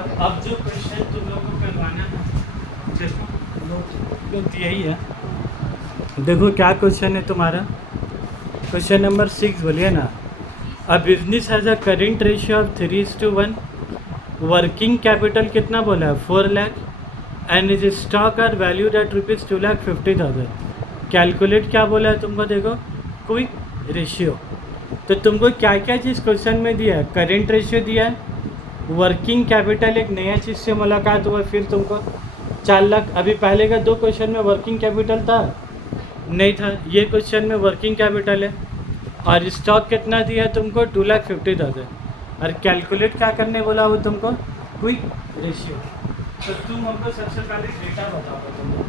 चलो अब जो क्वेश्चन तुम लोग को करवाना है, देखो लोग यही है। देखो क्या क्वेश्चन है तुम्हारा, क्वेश्चन नंबर 6 बोलिए ना। A business has a current ratio of 3:1, working capital कितना बोला है 4 lakh, and is stock are valued at ₹2,50,000। Calculate क्या बोला है तुमको, देखो क्विक रेशियो। तो तुमको क्या क्या चीज़ क्वेश्चन में दिया है, करेंट रेशियो दिया है, वर्किंग कैपिटल एक नया चीज़ से मुलाकात हुआ, फिर तुमको 4 लाख। अभी पहले का 2 क्वेश्चन में वर्किंग कैपिटल था नहीं था, ये क्वेश्चन में वर्किंग कैपिटल है। और स्टॉक कितना दिया है तुमको 2,50,000। और कैलकुलेट क्या करने बोला वो तुमको, क्विक रेशियो। तो तुम हमको सबसे पहले डेटा बताओ तुमको।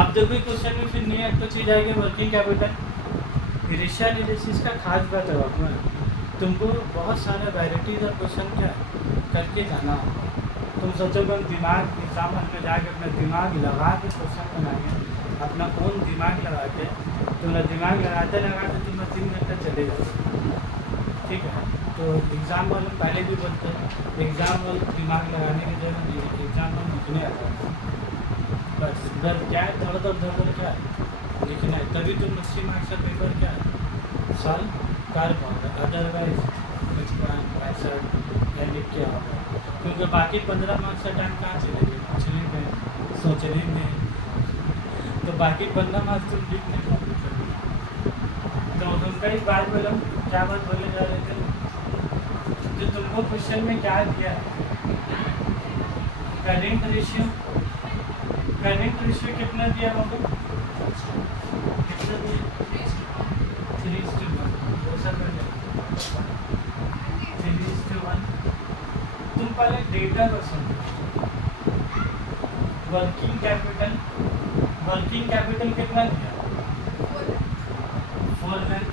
अब देखो क्वेश्चन में फिर नया एक तो चीज़ आएगी वर्किंग कैपिटल। रेशियो एनालिसिस का खास बात है अपना, तुमको बहुत सारा वैराइटीज ऑफ क्वेश्चन क्या है करके जाना होगा। तुम सोचोगे हम दिमाग एग्जाम में जाके अपना दिमाग लगा के क्वेश्चन बनाएंगे, अपना कौन दिमाग लगा के, तुम्हारा दिमाग लगाते लगाते तुम्हारा 3 घंटा चले जाओ, ठीक है। तो एग्ज़ाम वाले पहले भी बोलते हैं, एग्ज़ाम वाले दिमाग लगाने की जगह नहीं, एग्ज़ाम में लिखने आता है बस। इधर क्या है, धड़ क्या है लिखना है, तभी तुम 80 मार्क्स का पेपर क्या है सॉल्व कर पाओगे, अदरवाइज 55 या लिख के आओगे। क्योंकि बाकी 15 मार्क्स का टाइम कहाँ चलेगी, पूछने में सोचने में, तो बाकी 15 मार्क्स तुम लिख नहीं पाओगे। तो उनका ही बात बोलो, क्या बात बोलने जा रहे थे, जो तुमको क्वेश्चन में क्या दिया करेंट रेशियो, करेंट रेशियो कितना दिया हमको, कितना दिया 3:1, 3:1। तुम पहले डेटा को समझो। वर्किंग कैपिटल, वर्किंग कैपिटल कितना दिया 4 लाख।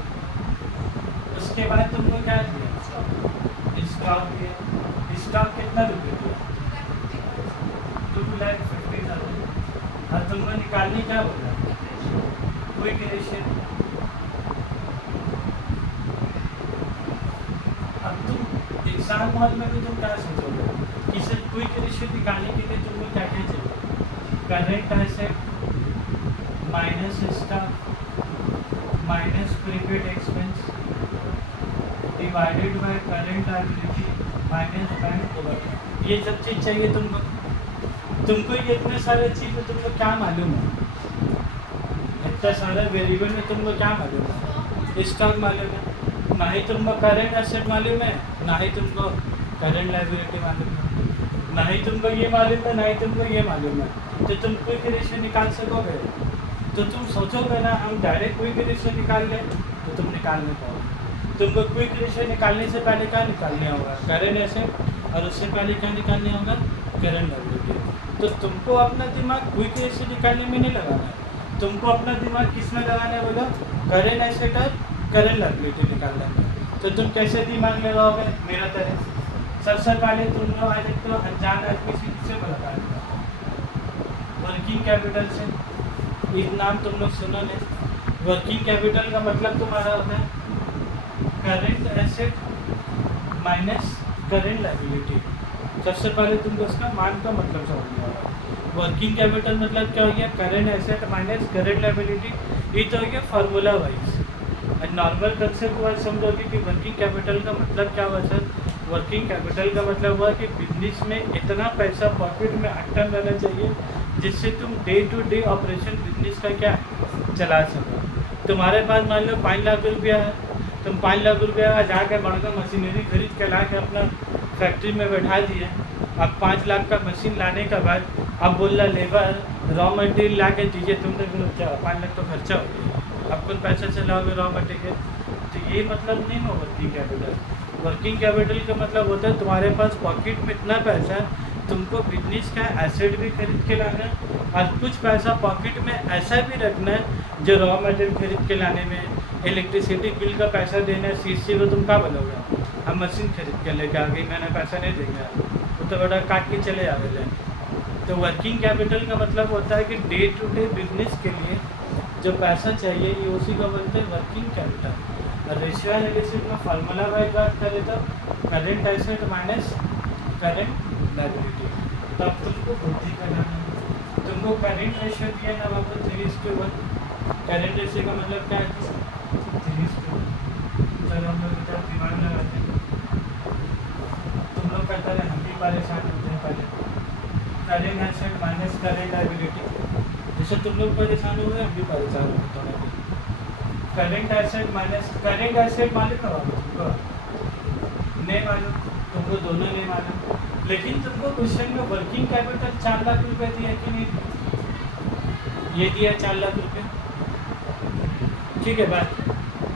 उसके बाद तुमको क्या दिया स्टॉक दिया, स्टॉक कितना रुपये दिया 2,50,000। और तुमको निकालने क्या बोला क्विक रेशियो। अब तुम एग्जाम हॉल में भी तुम क्या सोचोगे कि सर क्विक रेशियो निकालने के लिए तुमको क्या क्या चाहिए, current asset minus stock minus prepaid expense divided by current liability minus bank overdraft. ये सब चीज़ चाहिए तुमको। तुमको ये इतने सारे चीज़ में तुमको क्या मालूम है, इतना सारा वेरिएबल में तुमको क्या मालूम है, स्टॉक मालूम है, ना ही तुमको करेंट एसेट मालूम है, ना ही तुमको करेंट लायबिलिटी मालूम है, ना ही तुमको ये मालूम है, ना ही तुमको ये मालूम है। तो तुम क्विक रेशियो निकाल सकोगे, तो तुम सोचोगे ना हम डायरेक्ट क्विक रेशियो निकाल लें, तो तुम निकाल नहीं पाओगे। तुमको क्विक रेशियो निकालने से पहले क्या निकालने होगा, करेंट एसेट, और उससे पहले क्या निकालने होगा, करेंट लायबिलिटी। तो तुमको अपना दिमाग क्विक रेशियो निकालने में नहीं लगाना है, तुमको अपना दिमाग किस में लगाना है बोलो, करेंट एसेट और करेंट लायबिलिटी निकालने में। तो तुम कैसे दिमाग लगाओगे मेरा तरह, सबसे पहले तुम लोग आ जाते हो अनजान आदमी से किससे मुलाकात करो, वर्किंग कैपिटल से। एक नाम तुम लोग सुनो नहीं, वर्किंग कैपिटल का मतलब तुम्हारा होता है current asset minus current liability. सबसे पहले तुमको उसका मान का मतलब समझना होगा। वर्किंग कैपिटल मतलब क्या हो गया, current asset minus current liability. ये तो हो गया formula wise. Normal concept wise समझोगे कि वर्किंग कैपिटल का मतलब क्या हुआ सर, वर्किंग कैपिटल का मतलब हुआ कि बिजनेस में इतना पैसा पॉकेट में अटन रहना चाहिए जिससे तुम day to day operation business का क्या चला सको। तुम्हारे पास मान लो 5 लाख रुपया है, तुम 5 लाख रुपया जाकर बड़का मशीनरी खरीद के ला के अपना फैक्ट्री में बैठा दिए। अब 5 लाख का मशीन लाने के बाद अब बोल रहा लेबर रॉ मटेरियल ला के दीजिए, तुमने 5 लाख तो खर्चा हो गया, अब कुछ पैसा चलाओगे रॉ मटेरियल। तो ये मतलब नहीं हो वर्किंग कैपिटल। वर्किंग कैपिटल का मतलब होता है तुम्हारे पास पॉकेट में इतना पैसा है, तुमको बिजनेस का एसेट भी खरीद के लाना है और कुछ पैसा पॉकेट में ऐसा भी रखना है जो रॉ मटेरियल खरीद के लाने में, इलेक्ट्रिसिटी बिल का पैसा देना है। सीसी को तुम क्या बोलोगे, हम मशीन खरीद के लेके आ गई, मैंने पैसा नहीं देंगे, वो तो बड़ा काट के चले आ गए। तो वर्किंग कैपिटल का मतलब होता है कि डे टू डे बिजनेस के लिए जो पैसा चाहिए ये उसी को बोलते हैं वर्किंग कैपिटल। और रेशियो एनालिसिस में फार्मूला वाइज बात करें तो current asset minus current liability. तो अब तुमको बुद्धि कराना है, तुमको करंट रेशियो दिया ना बाबू 3:1। करंट रेशियो का मतलब क्या है? 3:1। चलो हम लोग इधर दिमाग लगाते हैं। तुम लोग कहते रहे, हम भी परेशान होते हैं पहले। Current asset minus current liability, जैसे तुम लोग परेशान हो गए हम भी परेशान हो गए थोड़ा। Current asset minus current asset मालूम है बाबू तुमको? नहीं मालूम? तुमको दोनों नहीं मालूम, लेकिन तुमको क्वेश्चन में वर्किंग कैपिटल 4 लाख रुपए दिया कि नहीं दिया? ये दिया 4 लाख रुपए, ठीक है बात।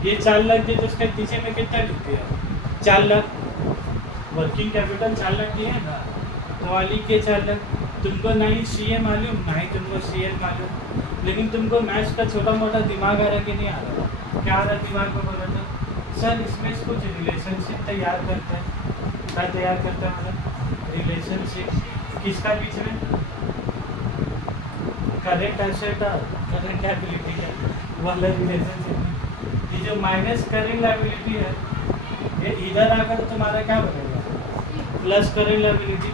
ये 4 लाख दिए तो उसके पीछे में कितना लिख दिया? 4 लाख। वर्किंग कैपिटल 4 लाख दिए है ना, तो वाली के 4 लाख। तुमको ना ही सी ए मालूम ना ही तुमको सी एल मालूम, लेकिन तुमको मैथ्स का छोटा मोटा दिमाग आ रहा कि नहीं आ रहा? क्या आ रहा दिमाग में? बोला था सर इसमें कुछ रिलेशनशिप तैयार करते हैं। क्या तैयार करते हैं मतलब? रिलेशनशिप किसका बीच में? करेंट एसेट और करंट लायबिलिटी का वाला रिलेशनशिप। ये जो माइनस करंट लायबिलिटी है, ये इधर आकर तुम्हारा क्या बनेगा? Plus current liability.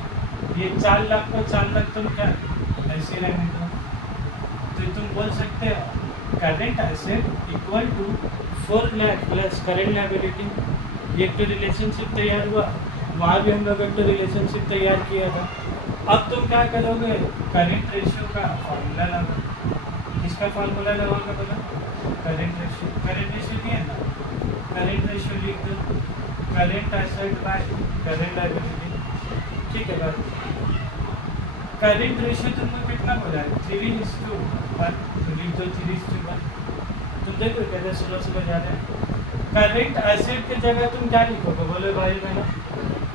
ये 4 लाख को 4 लाख तुम क्या ऐसे रहने दो, तो तुम बोल सकते हो current asset equal to 4 lakh plus current liability. ये एक तो रिलेशनशिप तैयार हुआ, वहाँ भी हम लोग एक तो रिलेशनशिप तैयार किया था। अब तुम क्या करोगे? करंट रेशियो का फॉर्मूला लगाओ। किसका फॉर्मूला लगाओगे बोला? Current ratio. करंट रेशियो दिया ना, करंट रेशियो लिख दो, current asset by current liability, ठीक है बात। करंट रेशियो तुमको कितना बोला है? 3:1। तो लिख दो 3:1। तुम देखो कैसे सुबह सुबह जा रहे हैं। करंट एसेट की जगह तुम क्या लिखोगे बोले भाई बहनों?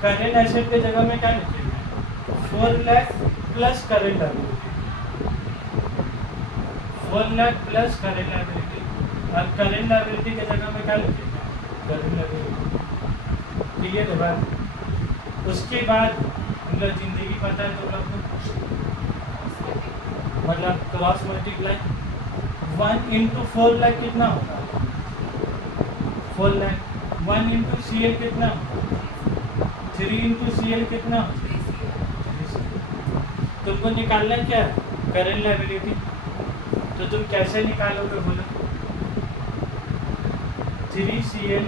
करंट एसेट की जगह में क्या लिखेंगे? 4 lakh plus current liability. 4 lakh plus current liability, और करंट लायबिलिटी की जगह में क्या लिखेंगे? करंट लायबिलिटी, क्लियर है बात। उसके बाद मतलब जिंदगी पता है तो लोग मतलब क्रॉस मल्टीप्लाई 1 इंटू 4 लाख कितना होगा? 4 लाख। 1 इंटू सी एल कितना होगा? 3 इंटू सी एल कितना होगा? तुमको निकालना क्या है? Current liability. तो तुम कैसे निकालोगे बोलो? 3CL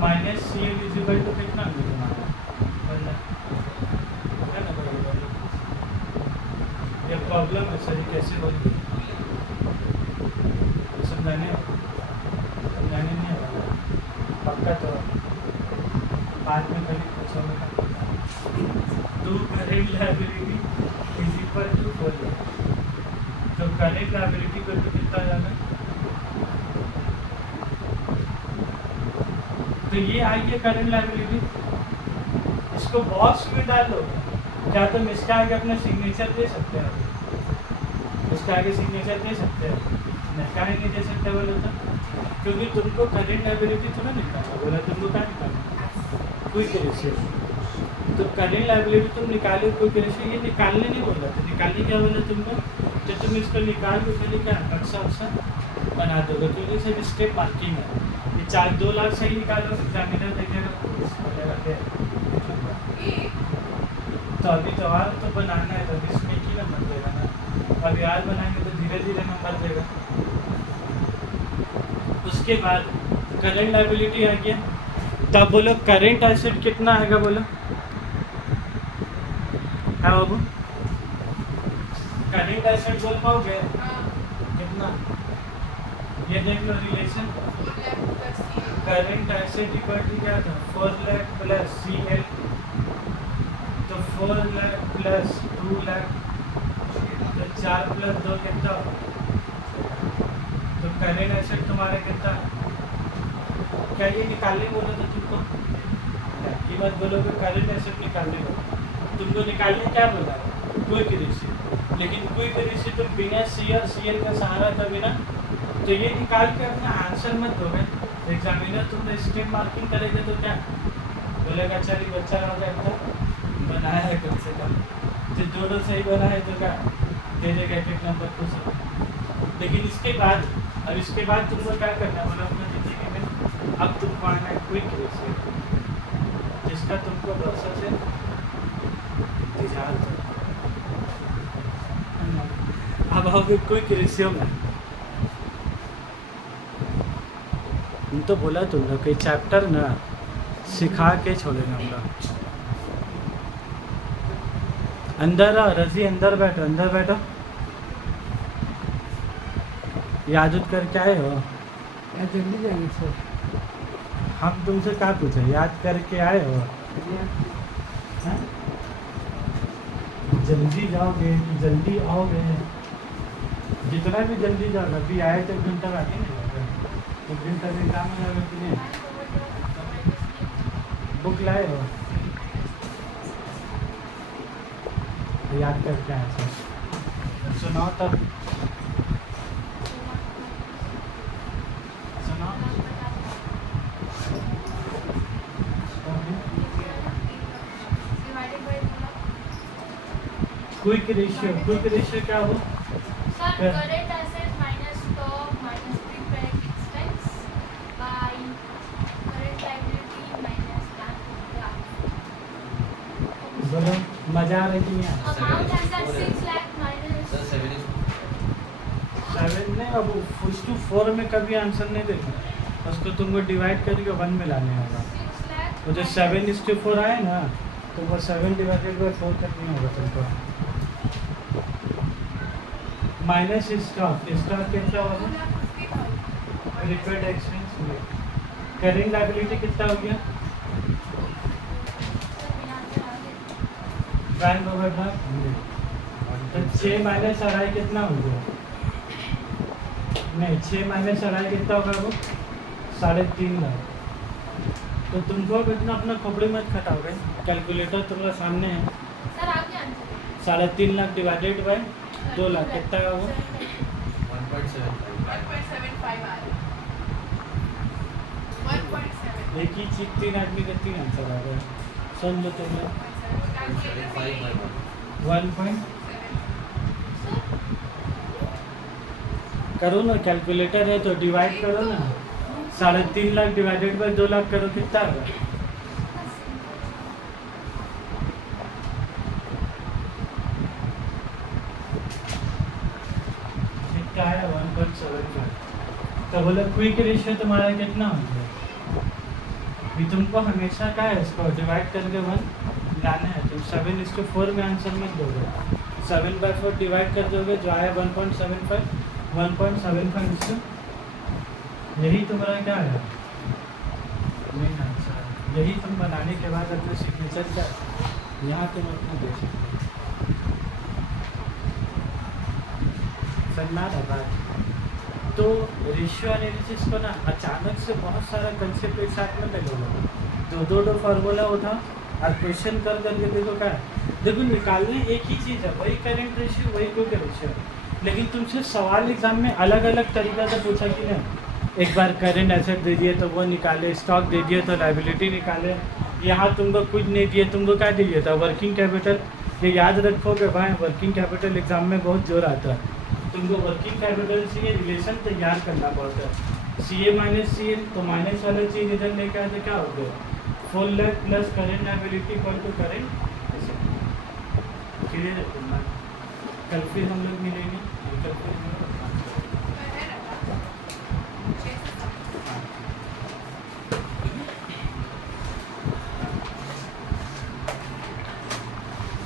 minus C L is equal to कितना होगा तुम्हारा? 1 लाख है ना बराबर? ये प्रॉब्लम है सर, कैसे बोलिए? समझाने नहीं होगा पक्का, तो बाद में कभी पूछोगे। तो current liability is equal to 4 lakh. तो करंट लायबिलिटी को तो कितना जाना? तो ये आई है करंट लायबिलिटी। इसको बॉक्स में डाल दो। क्या तुम इसका आगे अपना सिग्नेचर दे सकते हो? इसका आगे सिग्नेचर दे सकते हो? क्या नहीं दे सकते बोले तो? क्योंकि तुमको करंट लायबिलिटी थोड़ा निकालना बोला, तुमको क्या निकालना? Quick ratio. तो करंट लायबिलिटी तुम निकालो क्विक रेशियो, ये निकालने नहीं बोला था। निकालने क्या बोला तुमको? जब तुम इसको निकाल के पहले क्या नक्शा वक्शा बना दोगे, क्योंकि सब स्टेप मार्किंग है। ये 2 लाख सही निकालो, एग्जामिनर देखेगा तो अभी तो और तो बनाना है, तो इसमें ही नंबर देगा ना। अभी आज बनाएंगे तो धीरे धीरे नंबर देगा। उसके बाद करंट लायबिलिटी आ गया, तब बोलो करंट एसेट कितना आएगा बोलो? हाँ बाबू, करंट एसेट बोल पाओगे कितना? ये देख लो relation, current asset equal to क्या था? 4 लाख प्लस सी एल। तो 4 लाख प्लस 2 लाख, तो 4 प्लस 2 कितना? तो करंट एसेट तुम्हारा कितना? क्या ये निकालने बोला था तुमको? ये मत बोलो कि करंट एसेट निकालने बोला, तुमको निकालने क्या बोला? Quick ratio. लेकिन क्विक रेशियो तुम बिना सी और सी एल का सहारा था बिना, तो ये निकाल के अपना आंसर मत दोगे। एग्जामिनर तुमने स्टेप मार्किंग करेगा तो क्या बोलेगा? चलिए बच्चा होगा एकदम बनाया है कम से कम, जो दोनों सही बना है तो क्या दे देगा एक एक नंबर को सब। लेकिन इसके बाद, अब इसके बाद तुमको क्या करना बोला अपने जिंदगी में? अब तुमको आना है क्विक रेशियो, जिसका तुमको प्रोसेस है कहोगे क्विक रेशियो में। हम तो बोला तुम लोग कोई चैप्टर ना सिखा के छोड़ेंगे हम लोग। अंदर आओ रजी, अंदर बैठो, अंदर बैठो। याद उद करके आए हो? जल्दी जाएंगे सर। हम तुमसे क्या पूछे, याद करके आए हो? हैं? जल्दी जाओगे कि जल्दी आओगे? जितना भी जल्दी जाओगे, अभी आए तो 1 घंटा बाकी नहीं होगा, 1 घंटा से काम में जाओगे कि नहीं? बुक लाए हो? याद करके आए सर। सुनाओ तब, सुनाओ। क्विक रेशियो क्या हो? Sir, current asset minus stock minus prepaid expense by current liability minus बोलो, मजा आ रही कि नहीं? amount as at 6 lakh minus 7 नहीं, अब 4 में कभी आंसर नहीं देगा, उसको तुमको डिवाइड करके 1 में लाने होगा। 6 lakh वो जो 7:4 आए ना, तो वो 7 डिवाइडेड बाई 4 करनी होगा तुमको। माइनस स्टॉक कितना होगा? Prepaid expense. करेंट लायबिलिटी कितना हो गया? Bank overdraft. तो 6 माइनस अढ़ाई कितना हो गया? नहीं, 6 माइनस अढ़ाई कितना होगा? वो 3.5 लाख। तो तुमको कितना अपना खोपड़ी मत खटाओगे, कैलकुलेटर तुम्हारे सामने है। सर आपके answer 3.5 lakh divided by 2 lakh कितना का वो? 1.75 आ रहा है। 1.7 एक ही चीज 3 आदमी का 3 आंसर आ गया। सुन लो तुम लोग। 1 पॉइंट करो ना, कैलकुलेटर है तो डिवाइड करो ना। 3.5 लाख डिवाइडेड बाय 2 लाख करो, कितना होगा? कितना है? 1.75। तो बोलो क्विक रेशियो तुम्हारा कितना हो गया? ये तुमको हमेशा क्या है, इसको डिवाइड करके 1 लाना है। तुम 7:4 में आंसर मत दोगे, 7/4 डिवाइड कर दोगे जो आया 1.75। 1.75 यही तुम्हारा क्या है? Main answer. यही तुम बनाने के बाद अपने सिग्नेचर का यहाँ तुम अपना दे सकते हो। समझा रहा बात? तो रेशियो एनालिसिस को ना अचानक से बहुत सारा कंसेप्ट एक साथ में ले लो, दो फार्मूला उठा और क्वेश्चन कर करके देखो क्या है। देखो निकालने एक ही चीज़ है, वही करेंट रेशियो, वही क्विक रेशियो, लेकिन तुमसे सवाल एग्जाम में अलग अलग तरीक़ा से पूछा कि नहीं। एक बार करेंट एसेट दे दिए तो वो निकाले, स्टॉक दे दिए तो लायबिलिटी निकाले। यहाँ तुमको कुछ नहीं दिए, तुमको क्या दिए था? Working capital. ये याद रखोगे भाई, वर्किंग कैपिटल एग्जाम में बहुत जोर आता है। तुमको वर्किंग कैपिटल से ये रिलेशन तैयार करना पड़ता है। CA माइनस CL, तो माइनस वाला चीज़ इधर लेके आते क्या हो गया? 4 lakh plus current liability equal to current. Clear है तुम्हारा? कल फिर हम लोग मिलेंगे, कल फिर